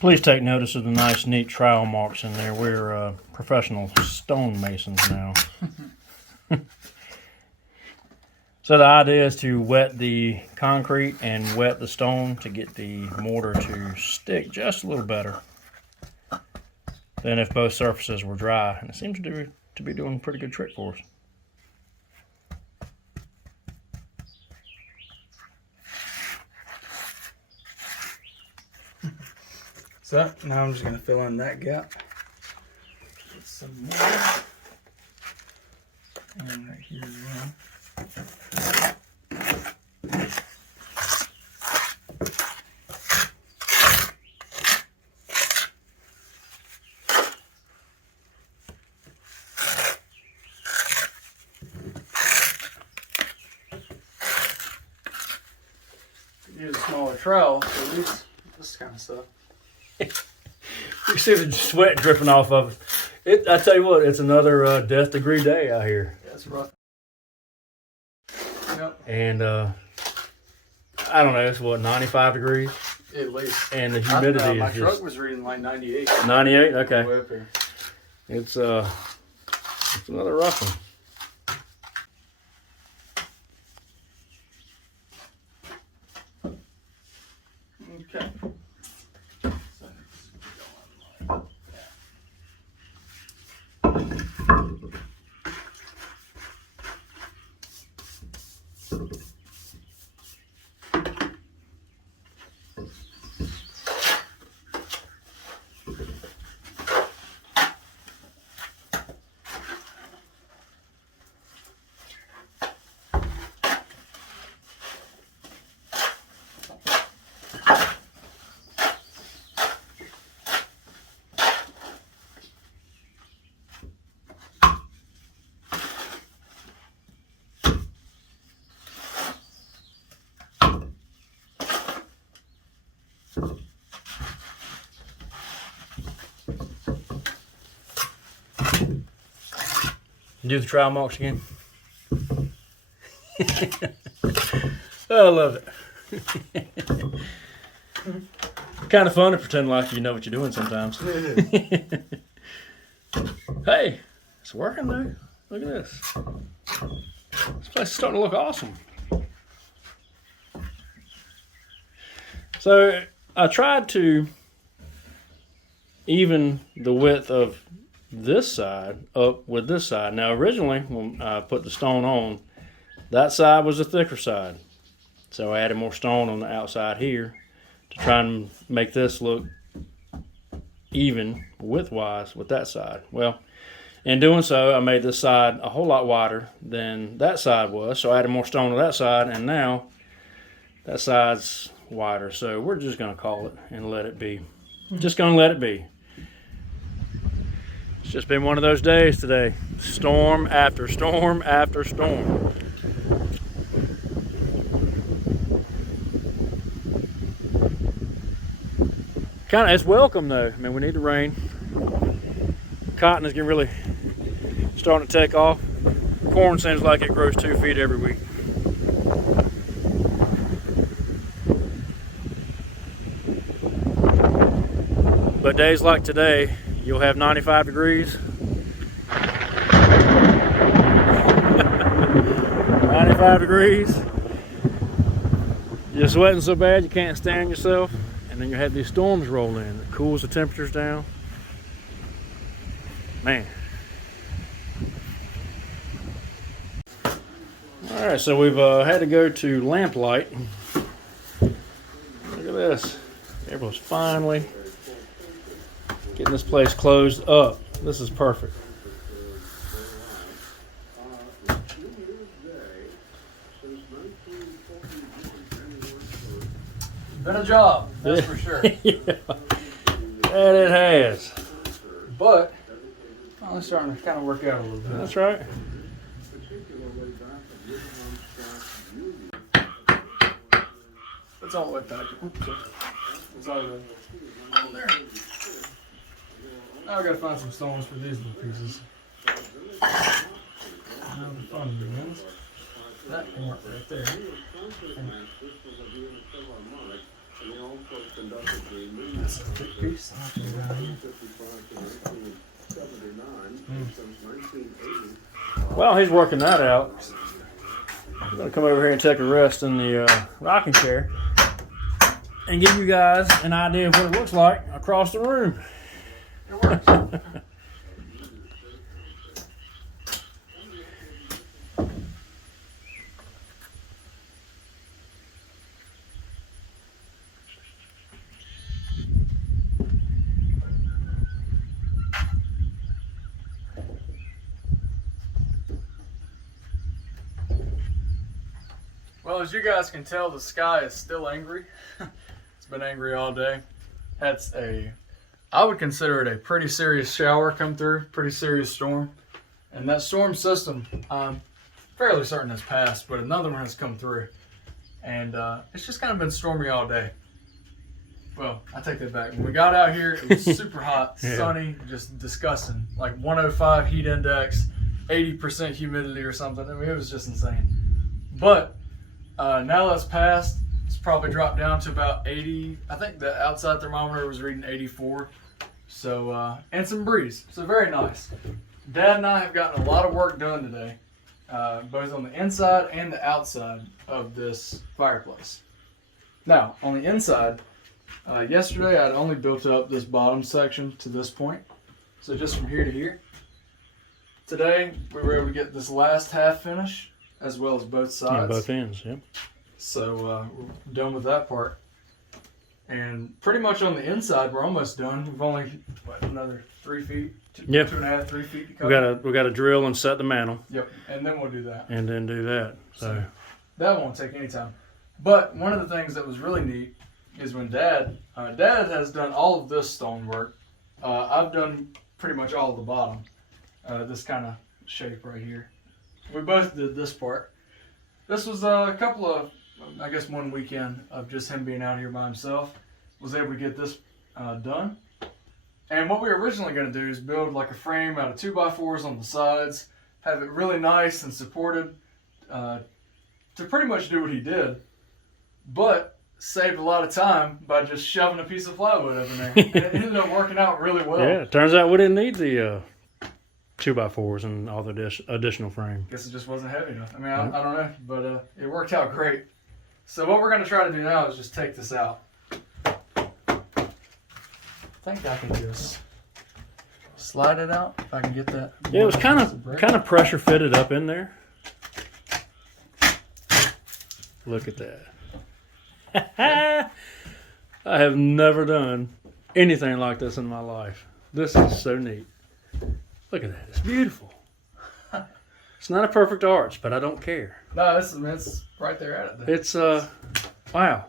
Please take notice of the nice, neat trowel marks in there. We're professional stone masons now. So the idea is to wet the concrete and wet the stone to get the mortar to stick just a little better than if both surfaces were dry. And it seems to be doing a pretty good trick for us. So now I'm just going to fill in that gap with some more. And right here as well. Use a smaller trowel for this kind of stuff. You see the sweat dripping off of it. I tell you what, it's another death degree day out here. Yeah, it's rough. Yep. And I don't know, it's what, 95 degrees? At least. And the humidity my is truck just was reading like 98. 98? Okay. Way up here. It's another rough one. Okay. Do the trowel marks again. I love it. Kind of fun to pretend like you know what you're doing sometimes. Hey, it's working though. Look at this. This place is starting to look awesome. So I tried to even the width of this side up with this side. Now originally when I put the stone on, that side was the thicker side. So I added more stone on the outside here to try and make this look even width-wise with that side. Well, in doing so, I made this side a whole lot wider than that side was. So I added more stone to that side, and now that side's wider. So we're just gonna call it and let it be. Just gonna let it be. It's just been one of those days today. Storm after storm after storm. Kind of, it's welcome though. I mean, we need the rain. Cotton is getting really starting to take off. Corn seems like it grows 2 feet every week. But days like today, you'll have 95 degrees. 95 degrees. You're sweating so bad you can't stand yourself. And then you have these storms roll in that cools the temperatures down. Man. All All right, so we've had to go to lamplight. Look at this. Everyone's finally getting this place closed up. This is perfect. Been a job, that's for sure. Yeah, that it has. But finally starting to kind of work out a little bit. That's right. It's all the way back. It's all the way on there. Now I gotta find some stones for these little pieces. Now the fun begins. That can work right there. That's a big piece. I'll put it down here. While he's working that out, I'm going to come over here and take a rest in the rocking chair and give you guys an idea of what it looks like across the room. It works. Well, as you guys can tell, the sky is still angry. It's been angry all day. That's I would consider it a pretty serious shower come through, pretty serious storm. And that storm system, I'm fairly certain has passed, but another one has come through. And it's just kind of been stormy all day. Well, I take that back. When we got out here, it was super hot, Yeah. sunny, just disgusting. Like 105 heat index, 80% humidity or something. I mean, it was just insane. But now that's passed, it's probably dropped down to about 80. I think the outside thermometer was reading 84. So, and some breeze. So very nice. Dad and I have gotten a lot of work done today, both on the inside and the outside of this fireplace. Now, on the inside, yesterday I'd only built up this bottom section to this point. So just from here to here. Today, we were able to get this last half finish, as well as both sides. Yeah, both ends, yep. So we're done with that part. And pretty much on the inside, we're almost done. We've only, another 3 feet? Yep. 2.5, 3 feet to cover. We got to drill and set the mantle. Yep, and then we'll do that. And then do that. So that won't take any time. But one of the things that was really neat is when Dad has done all of this stonework. I've done pretty much all of the bottom. This kind of shape right here. We both did this part. This was a couple of, I guess 1 weekend of just him being out here by himself. Was able to get this done. And what we were originally going to do is build like a frame out of 2x4s on the sides, have it really nice and supported to pretty much do what he did, but saved a lot of time by just shoving a piece of plywood over there. And it ended up working out really well. yeah, it turns out we didn't need the 2x4s and all the additional frame. Guess it just wasn't heavy enough. I mean, I don't know, but it worked out great. So what we're going to try to do now is just take this out. I think I can just slide it out if I can get that. Yeah, it was kind of pressure fitted up in there. Look at that. I have never done anything like this in my life. This is so neat. Look at that. It's beautiful. It's not a perfect arch, but I don't care. No, it's right there at it. It's wow.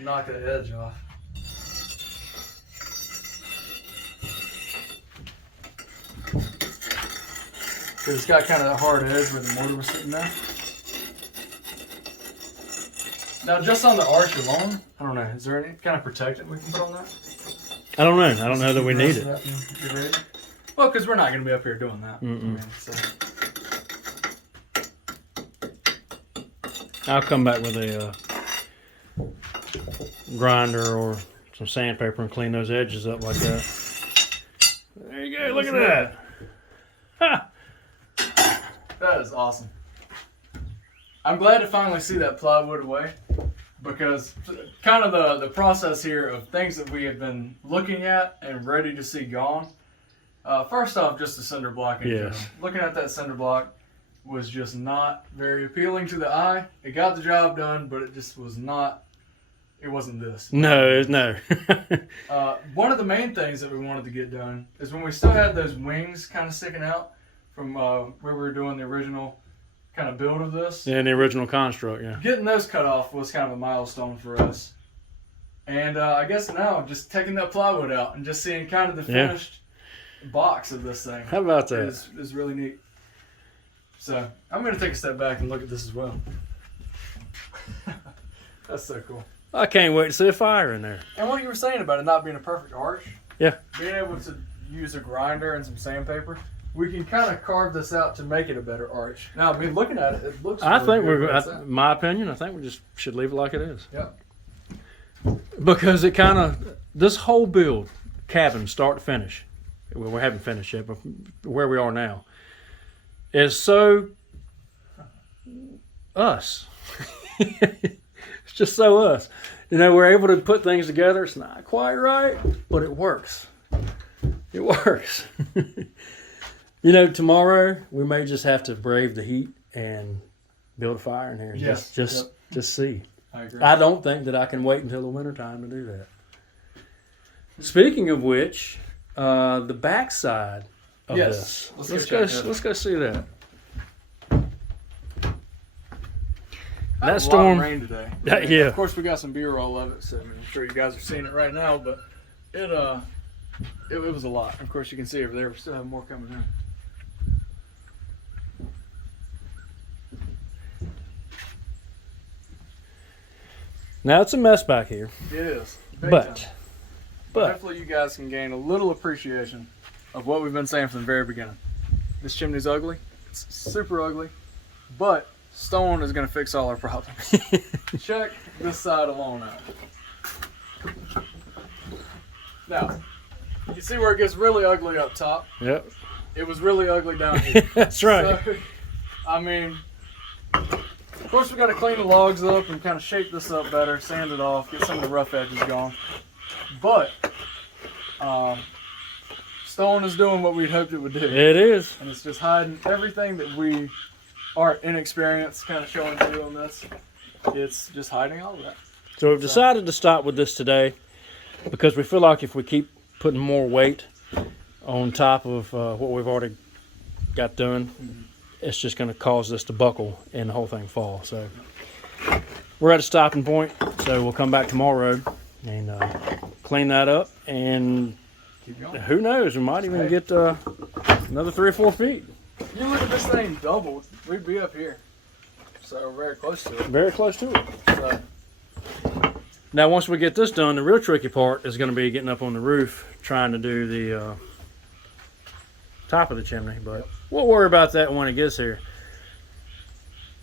Knock the edge off. Cause it's got kind of that hard edge where the mortar was sitting there. Now, just on the arch alone, I don't know. Is there any kind of protectant we can put on that? I don't know. I don't know that we need it. Well, because we're not going to be up here doing that. Mm-mm. I mean, so. I'll come back with a grinder or some sandpaper and clean those edges up like that. There you go. Look at that. Ha! That is awesome. I'm glad to finally see that plywood away, because kind of the process here of things that we have been looking at and ready to see gone. First off, just the cinder block in general. Yes. Looking at that cinder block, was just not very appealing to the eye. It got the job done, but it just was not. It wasn't this. No. One of the main things that we wanted to get done is when we still had those wings kind of sticking out from where we were doing the original kind of build of this. Yeah, the original construct, yeah. Getting those cut off was kind of a milestone for us. And I guess now just taking that plywood out and just seeing kind of the finished box of this thing. How about that? Is really neat. So I'm going to take a step back and look at this as well. That's so cool. I can't wait to see a fire in there. And what you were saying about it not being a perfect arch. Yeah. Being able to use a grinder and some sandpaper, we can kind of carve this out to make it a better arch. Now, I mean, looking at it, it looks I really think good. my opinion, I think we just should leave it like it is. Yep. Because it kind of, this whole build, cabin, start to finish, well, we haven't finished yet, but where we are now, is so us. It's just so us. You know, we're able to put things together. It's not quite right, but it works. It works. You know, tomorrow we may just have to brave the heat and build a fire in here. And just see. I agree. I don't think that I can wait until the wintertime to do that. Speaking of which, the back side of this. Let's go see that. That storm. A lot of rain today. Yeah. Of course, we got some B-roll of it, so I'm sure you guys are seeing it right now. But it was a lot. Of course, you can see over there we still have more coming in. Now it's a mess back here, It is. Big but time. but Hopefully, you guys can gain a little appreciation of what we've been saying from the very beginning. This chimney's ugly. It's super ugly, but stone is going to fix all our problems. Check this side alone out. Now, you see where it gets really ugly up top? Yep. It was really ugly down here. That's right. So, I mean, of course we got to clean the logs up and kind of shape this up better, sand it off, get some of the rough edges gone. But stone is doing what we'd hoped it would do. It is. And it's just hiding everything that we are inexperienced kind of showing through on this. It's just hiding all of that. So we've decided to stop with this today because we feel like if we keep putting more weight on top of what we've already got done, it's just going to cause this to buckle and the whole thing fall. So we're at a stopping point. So we'll come back tomorrow and clean that up. And Keep going. who knows, we might even get another 3 or 4 feet. You look at this thing doubled, we'd be up here. So we're very close to it. Very close to it. So, Now, once we get this done, the real tricky part is going to be getting up on the roof, trying to do the top of the chimney. But we'll worry about that when it gets here.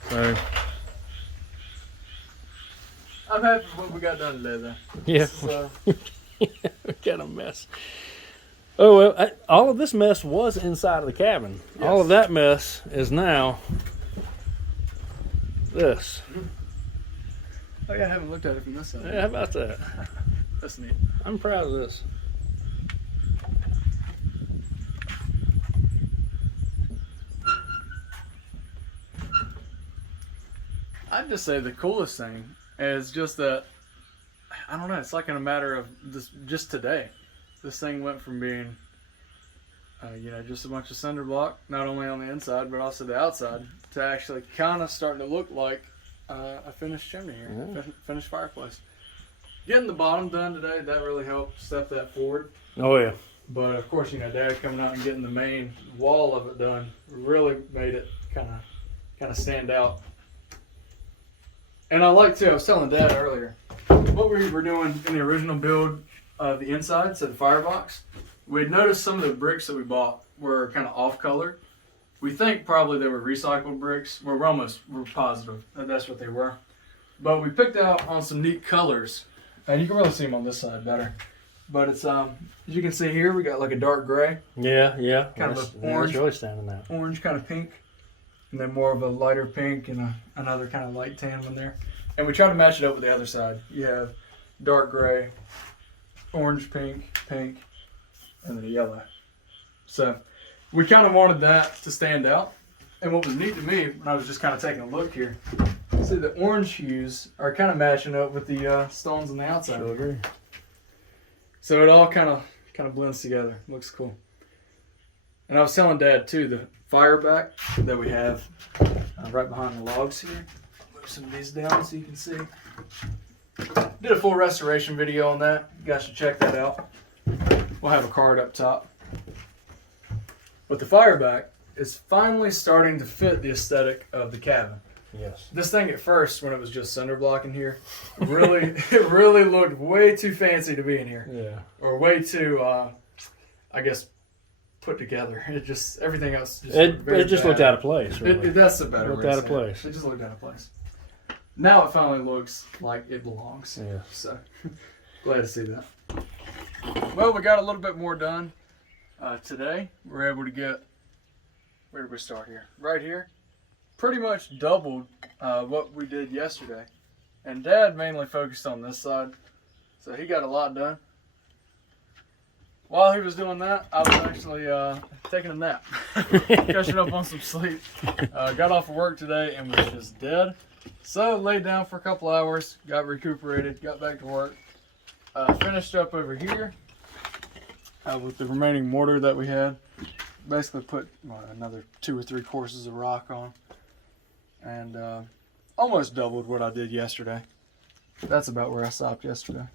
So, I'm happy with what we got done today, though. yeah, So, we got a mess. Oh, well, all of this mess was inside of the cabin. Yes. All of that mess is now this. oh yeah, I haven't looked at it from this side. Yeah, how about that? That's neat. I'm proud of this. I'd just say the coolest thing is just that, I don't know, it's like in a matter of this, just today, this thing went from being, just a bunch of cinder block, not only on the inside, but also the outside, to actually kind of starting to look like a finished chimney here, finished fireplace. Getting the bottom done today, that really helped step that forward. Oh, yeah. But of course, Dad coming out and getting the main wall of it done really made it kind of stand out. And I like too, I was telling Dad earlier, what we were doing in the original build of the inside, so the firebox, we had noticed some of the bricks that we bought were kind of off color. We think probably they were recycled bricks. We're positive that that's what they were. But we picked out on some neat colors, and you can really see them on this side better. But it's as you can see here, we got like a dark gray, Yeah. Kind of That's- an orange. That's really standing out. orange kind of pink, and then more of a lighter pink and another kind of light tan one there. And we try to match it up with the other side. You have dark gray, orange pink, and then a yellow. So we kind of wanted that to stand out. And what was neat to me when I was just kind of taking a look here, see the orange hues are kind of matching up with the stones on the outside. Sure agree. So it all kind of blends together. Looks cool. And I was telling Dad too, the fire back that we have right behind the logs here. Move some of these down so you can see. Did a full restoration video on that. You guys should check that out. We'll have a card up top. But the fire back is finally starting to fit the aesthetic of the cabin. Yes. This thing at first, when it was just cinder block in here, it really looked way too fancy to be in here. Yeah. Or way too, I guess, put together. It just, everything else just It just looked out of place. Really. That's the better Looked way to out of say it. place. It just looked out of place. Now it finally looks like it belongs. Yeah. So, glad to see that. Well, we got a little bit more done today. We're able to get, where did we start here? Right here. Pretty much doubled what we did yesterday. And Dad mainly focused on this side. So he got a lot done. While he was doing that, I was actually taking a nap. Catching up on some sleep. Got off of work today and was just dead. So laid down for a couple hours, got recuperated, got back to work. Finished up over here with the remaining mortar that we had. Basically put another 2 or 3 courses of rock on. And almost doubled what I did yesterday. That's about where I stopped yesterday.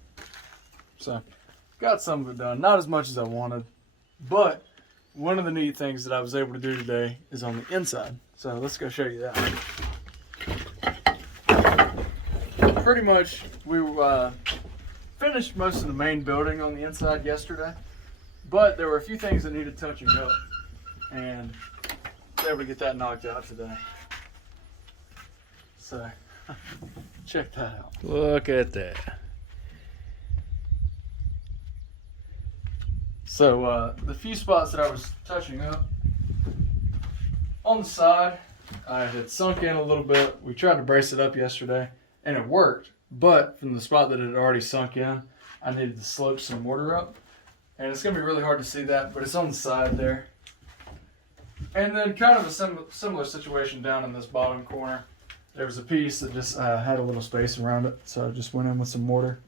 So, got some of it done. Not as much as I wanted. But, one of the neat things that I was able to do today is on the inside. So, let's go show you that. Pretty much, we finished most of the main building on the inside yesterday. But, there were a few things that needed touching up. And, I was able to get that knocked out today. So, check that out. Look at that. So, the few spots that I was touching up, on the side, I had sunk in a little bit. We tried to brace it up yesterday, and it worked. But from the spot that it had already sunk in, I needed to slope some mortar up. And it's going to be really hard to see that, but it's on the side there. And then kind of a similar situation down in this bottom corner. There was a piece that just had a little space around it, so I just went in with some mortar.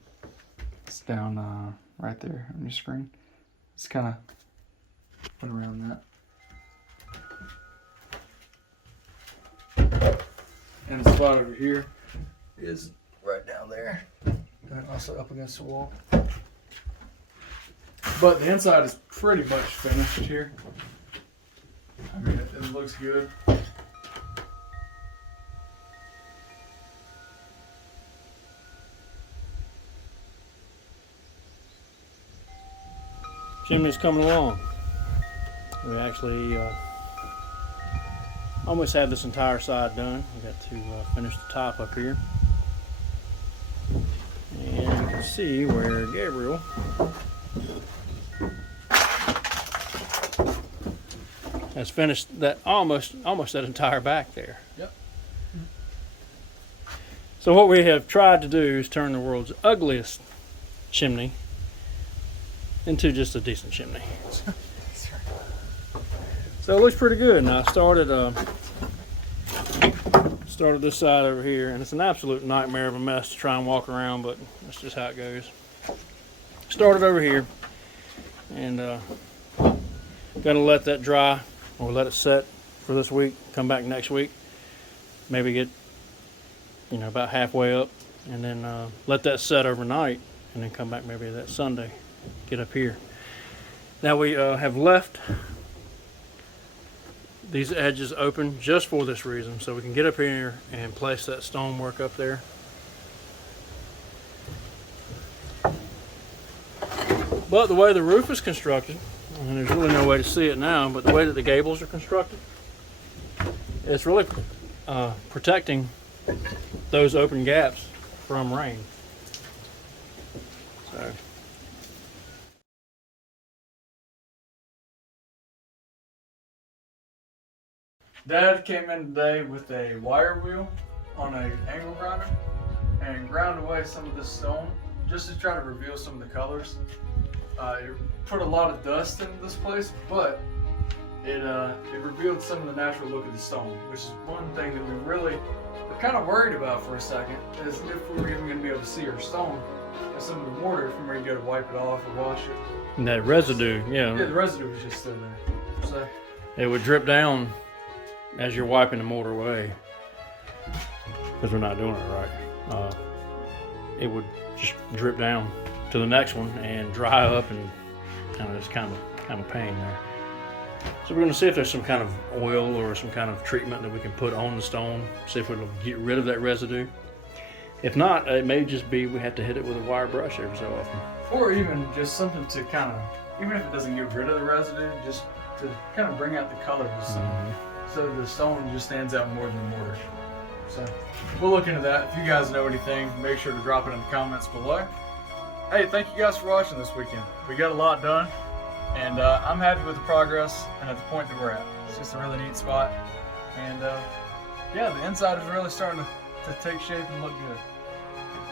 It's down right there on your screen. Just kind of went around that. And the spot over here is right down there, and also up against the wall. But the inside is pretty much finished here. I mean, it looks good. Chimney's coming along. We actually almost have this entire side done. We got to finish the top up here. And you can see where Gabriel has finished that almost that entire back there. Yep. So what we have tried to do is turn the world's ugliest chimney into just a decent chimney. So it looks pretty good. Now I started this side over here, and it's an absolute nightmare of a mess to try and walk around, but that's just how it goes. Started over here, and gonna let that dry or let it set for this week. Come back next week, maybe get about halfway up, and then let that set overnight, and then come back maybe that Sunday. Get up here. Now we have left these edges open just for this reason, so we can get up here and place that stonework up there. But the way the roof is constructed, and there's really no way to see it now, but the way that the gables are constructed, it's really protecting those open gaps from rain. So. Dad came in today with a wire wheel on an angle grinder and ground away some of this stone just to try to reveal some of the colors. It put a lot of dust into this place, but it revealed some of the natural look of the stone, which is one thing that we really were kind of worried about for a second, is if we were even going to be able to see our stone and some of the mortar if we were going to go to wipe it off or wash it. And that residue, Yeah, the residue was just still there. So it would drip down as you're wiping the mortar away, because we're not doing it right. It would just drip down to the next one and dry up, and it's kind of pain there. So we're going to see if there's some kind of oil or some kind of treatment that we can put on the stone, see if it'll get rid of that residue. If not, it may just be we have to hit it with a wire brush every so often. Or even just something to kind of, even if it doesn't get rid of the residue, just to kind of bring out the color of the stone, so that the stone just stands out more than the mortar. So we'll look into that. If you guys know anything, make sure to drop it in the comments below. Hey, thank you guys for watching this weekend. We got a lot done, and I'm happy with the progress and at the point that we're at. It's just a really neat spot, and yeah, the inside is really starting to take shape and look good.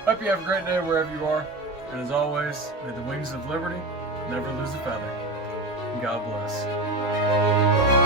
Hope you have a great day wherever you are, and as always, may the wings of liberty never lose a feather. God bless.